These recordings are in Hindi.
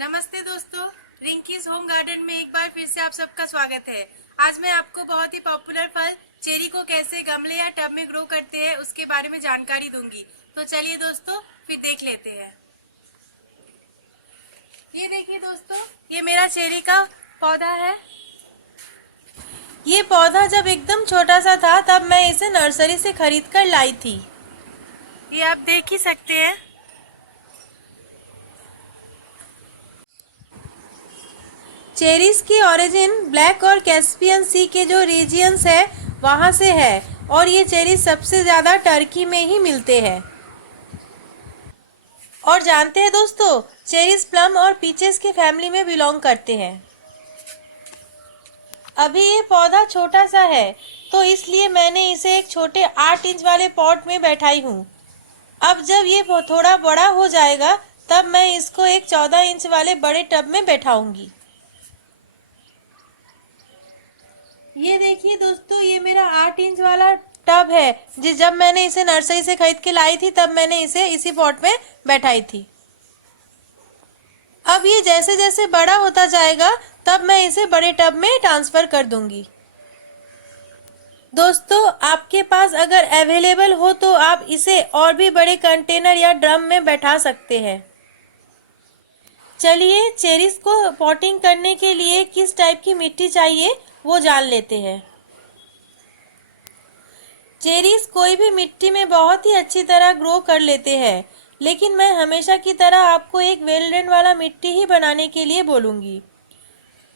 नमस्ते दोस्तों, रिंकीज होम गार्डन में एक बार फिर से आप सबका स्वागत है। आज मैं आपको बहुत ही पॉपुलर फल चेरी को कैसे गमले या टब में ग्रो करते हैं उसके बारे में जानकारी दूंगी। तो चलिए दोस्तों फिर देख लेते हैं। ये देखिए दोस्तों, ये मेरा चेरी का पौधा है। ये पौधा जब एकदम छोटा सा था तब मैं इसे नर्सरी से खरीद कर लाई थी। ये आप देख ही सकते हैं। चेरीज की ओरिजिन ब्लैक और कैस्पियन सी के जो रीजियंस है वहाँ से है और ये चेरीज सबसे ज़्यादा टर्की में ही मिलते हैं। और जानते हैं दोस्तों, चेरीज प्लम और पीचेस के फैमिली में बिलोंग करते हैं। अभी ये पौधा छोटा सा है तो इसलिए मैंने इसे एक छोटे 8 इंच वाले पॉट में बैठाई हूँ। अब जब ये थोड़ा बड़ा हो जाएगा तब मैं इसको एक 14 इंच वाले बड़े टब में बैठाऊंगी। ये देखिए दोस्तों, ये मेरा 8 इंच वाला टब है। जब मैंने इसे नर्सरी से खरीद के लाई थी तब मैंने इसे इसी पॉट में बैठाई थी। अब ये जैसे जैसे बड़ा होता जाएगा तब मैं इसे बड़े टब में ट्रांसफर कर दूंगी। दोस्तों, आपके पास अगर अवेलेबल हो तो आप इसे और भी बड़े कंटेनर या ड्रम में बैठा सकते हैं। चलिए चेरीज को पॉटिंग करने के लिए किस टाइप की मिट्टी चाहिए वो जान लेते हैं। चेरीज कोई भी मिट्टी में बहुत ही अच्छी तरह ग्रो कर लेते हैं, लेकिन मैं हमेशा की तरह आपको एक वेल ड्रेन वाला मिट्टी ही बनाने के लिए बोलूंगी।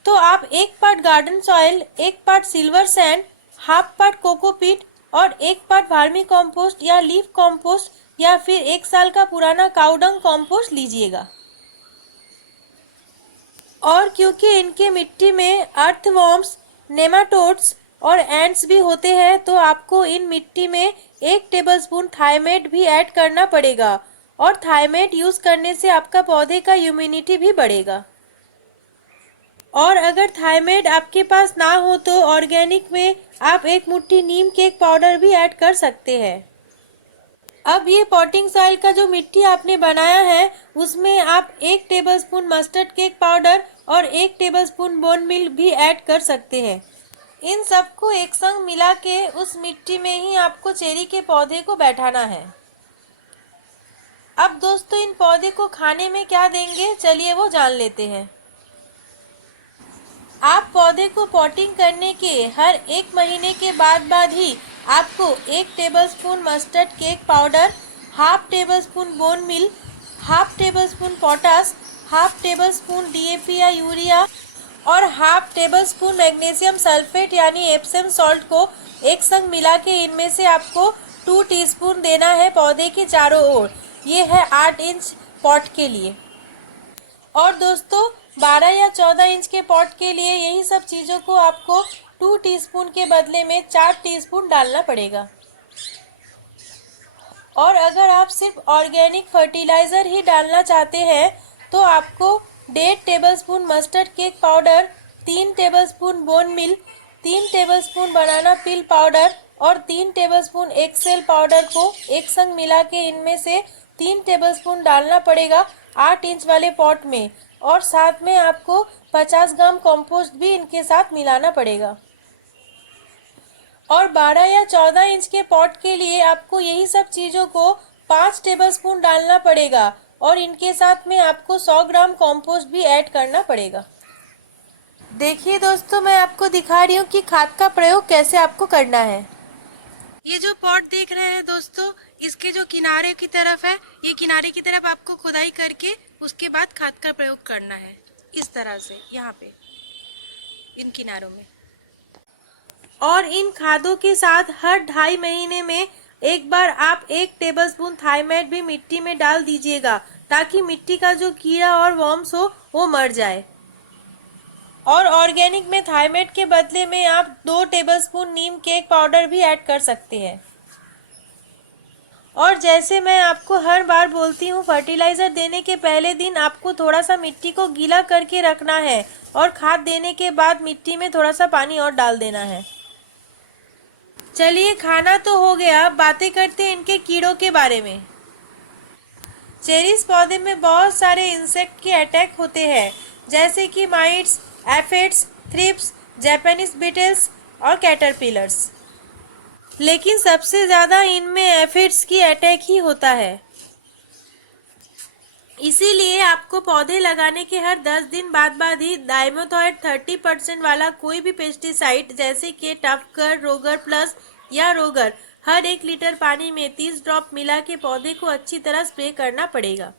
तो आप 1 part garden soil, 1 part silver sand, half part cocopeat और 1 पार्ट वर्मी कॉम्पोस्ट या लीफ कॉम्पोस्ट या फिर 1 साल का पुराना काउडंग कॉम्पोस्ट लीजिएगा। और क्योंकि इनके मिट्टी में अर्थवॉर्म्स, नेमाटोड्स और एंट्स भी होते हैं तो आपको इन मिट्टी में 1 टेबलस्पून थायमेट भी ऐड करना पड़ेगा। और थायमेट यूज करने से आपका पौधे का इम्यूनिटी भी बढ़ेगा। और अगर थायमेट आपके पास ना हो तो ऑर्गेनिक में आप 1 मुट्ठी नीम केक पाउडर भी ऐड कर सकते हैं। अब ये पॉटिंग सॉइल का जो मिट्टी आपने बनाया है उसमें आप 1 टेबलस्पून मस्टर्ड केक पाउडर और 1 टेबलस्पून बोन मिल भी ऐड कर सकते हैं। इन सबको एक संग मिला के उस मिट्टी में ही आपको चेरी के पौधे को बैठाना है। अब दोस्तों, इन पौधे को खाने में क्या देंगे चलिए वो जान लेते हैं। आप पौधे को पॉटिंग करने के हर 1 महीने के बाद ही आपको 1 tablespoon mustard cake powder, half tablespoon bone मिल, half tablespoon potash, half tablespoon DAP या यूरिया और हाफ टेबलस्पून मैग्नीशियम सल्फेट यानी एप्सम सॉल्ट को एक संग मिला के इनमें से आपको 2 टीस्पून देना है पौधे के चारों ओर। ये है 8 इंच पॉट के लिए। और दोस्तों, 12 या 14 इंच के पॉट के लिए यही सब चीज़ों को आपको 2 टीस्पून के बदले में 4 टीस्पून डालना पड़ेगा। और अगर आप सिर्फ ऑर्गेनिक फर्टिलाइज़र ही डालना चाहते हैं तो आपको 1.5 tablespoon mustard cake powder, 3 tablespoon bone meal, 3 tablespoon banana peel powder और 3 टेबलस्पून एक्सेल पाउडर को एक संग मिला के इनमें से 3 टेबलस्पून डालना पड़ेगा 8 इंच वाले पॉट में। और साथ में आपको 50 ग्राम कंपोस्ट भी इनके साथ मिलाना पड़ेगा। और 12 या 14 इंच के पॉट के लिए आपको यही सब चीज़ों को 5 टेबलस्पून डालना पड़ेगा और इनके साथ में आपको 100 ग्राम कंपोस्ट भी ऐड करना पड़ेगा। देखिए दोस्तों, मैं आपको दिखा रही हूँ कि खाद का प्रयोग कैसे आपको करना है। ये जो पॉट देख रहे हैं दोस्तों, इसके जो किनारे की तरफ है, ये किनारे की तरफ आपको खुदाई करके उसके बाद खाद का प्रयोग करना है। इस तरह से यहाँ पे इन किनारों में। और इन खादों के साथ हर 2.5 महीने में एक बार आप 1 टेबलस्पून थायमेट भी मिट्टी में डाल दीजिएगा ताकि मिट्टी का जो कीड़ा और वर्म्स हो वो मर जाए। और ऑर्गेनिक में थायमेट के बदले में आप 2 टेबलस्पून नीम केक पाउडर भी ऐड कर सकते हैं। और जैसे मैं आपको हर बार बोलती हूँ, फर्टिलाइज़र देने के पहले दिन आपको थोड़ा सा मिट्टी को गीला करके रखना है और खाद देने के बाद मिट्टी में थोड़ा सा पानी और डाल देना है। चलिए, खाना तो हो गया, बातें करते हैं इनके कीड़ों के बारे में। चेरीज पौधे में बहुत सारे इंसेक्ट के अटैक होते हैं, जैसे कि mites, aphids, thrips, Japanese beetles और कैटरपिलर्स। लेकिन सबसे ज़्यादा इनमें एफिड्स की अटैक ही होता है। इसीलिए आपको पौधे लगाने के हर 10 दिन बाद ही डाइमेथोएट 30% वाला कोई भी पेस्टिसाइड जैसे कि टफकर, रोगर प्लस या रोगर हर 1 लीटर पानी में 30 ड्रॉप मिला के पौधे को अच्छी तरह स्प्रे करना पड़ेगा।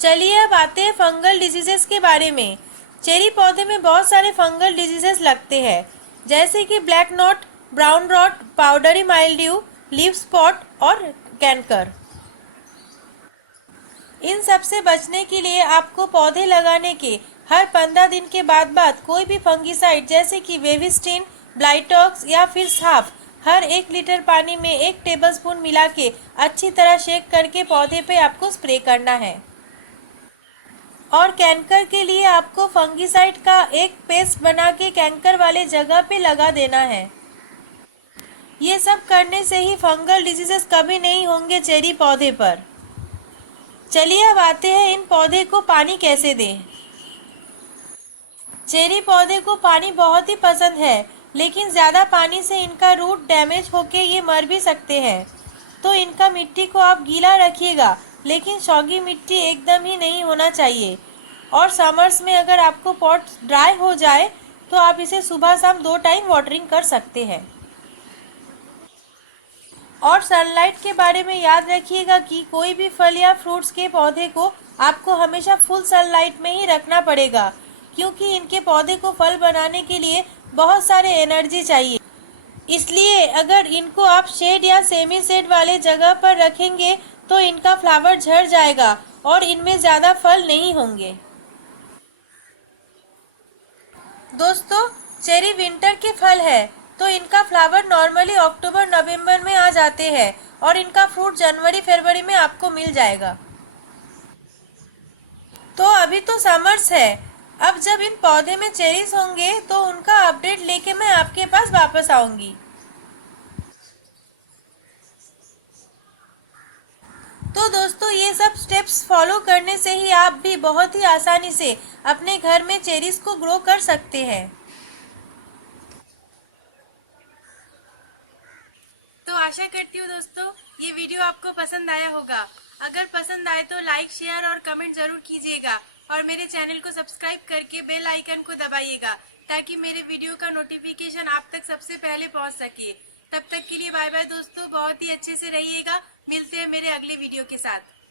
चलिए अब आते हैं फंगल डिजीजेस के बारे में। चेरी पौधे में बहुत सारे फंगल डिजीजेस लगते हैं, जैसे कि black knot, brown rot, powdery mildew, leaf spot और कैंकर। इन सब से बचने के लिए आपको पौधे लगाने के हर 15 दिन के बाद कोई भी फंगिसाइड जैसे कि वेविस्टिन, ब्लाइटॉक्स या फिर साफ हर 1 लीटर पानी में 1 टेबलस्पून मिला के अच्छी तरह शेक करके पौधे पे आपको स्प्रे करना है। और कैंकर के लिए आपको फंगिसाइड का एक पेस्ट बना के कैंकर वाले जगह पे लगा देना है। ये सब करने से ही फंगल डिजीजेस कभी नहीं होंगे चेरी पौधे पर। चलिए अब आते हैं इन पौधे को पानी कैसे दें। चेरी पौधे को पानी बहुत ही पसंद है, लेकिन ज़्यादा पानी से इनका रूट डैमेज होके ये मर भी सकते हैं। तो इनका मिट्टी को आप गीला रखिएगा, लेकिन सौगी मिट्टी एकदम ही नहीं होना चाहिए। और समर्स में अगर आपको पॉट ड्राई हो जाए तो आप इसे सुबह शाम 2 टाइम वाटरिंग कर सकते हैं। और सनलाइट के बारे में याद रखिएगा कि कोई भी फल या फ्रूट्स के पौधे को आपको हमेशा फुल सनलाइट में ही रखना पड़ेगा, क्योंकि इनके पौधे को फल बनाने के लिए बहुत सारे एनर्जी चाहिए। इसलिए अगर इनको आप शेड या सेमी शेड वाले जगह पर रखेंगे तो इनका फ्लावर झड़ जाएगा और इनमें ज़्यादा फल नहीं होंगे। दोस्तों, चेरी विंटर के फल है, तो इनका फ्लावर नॉर्मली अक्टूबर नवंबर में आ जाते हैं और इनका फ्रूट जनवरी फरवरी में आपको मिल जाएगा। तो अभी तो समर्स है। अब जब इन पौधे में चेरीज होंगे तो उनका अपडेट लेके मैं आपके पास वापस आऊंगी। तो दोस्तों, ये सब स्टेप्स फॉलो करने से ही आप भी बहुत ही आसानी से अपने घर में चेरीज को ग्रो कर सकते हैं। तो आशा करती हूँ दोस्तों ये वीडियो आपको पसंद आया होगा। अगर पसंद आए तो लाइक, शेयर और कमेंट जरूर कीजिएगा और मेरे चैनल को सब्सक्राइब करके बेल आइकन को दबाइएगा, ताकि मेरे वीडियो का नोटिफिकेशन आप तक सबसे पहले पहुंच सके। तब तक के लिए बाय बाय दोस्तों, बहुत ही अच्छे से रहिएगा। मिलते हैं मेरे अगले वीडियो के साथ।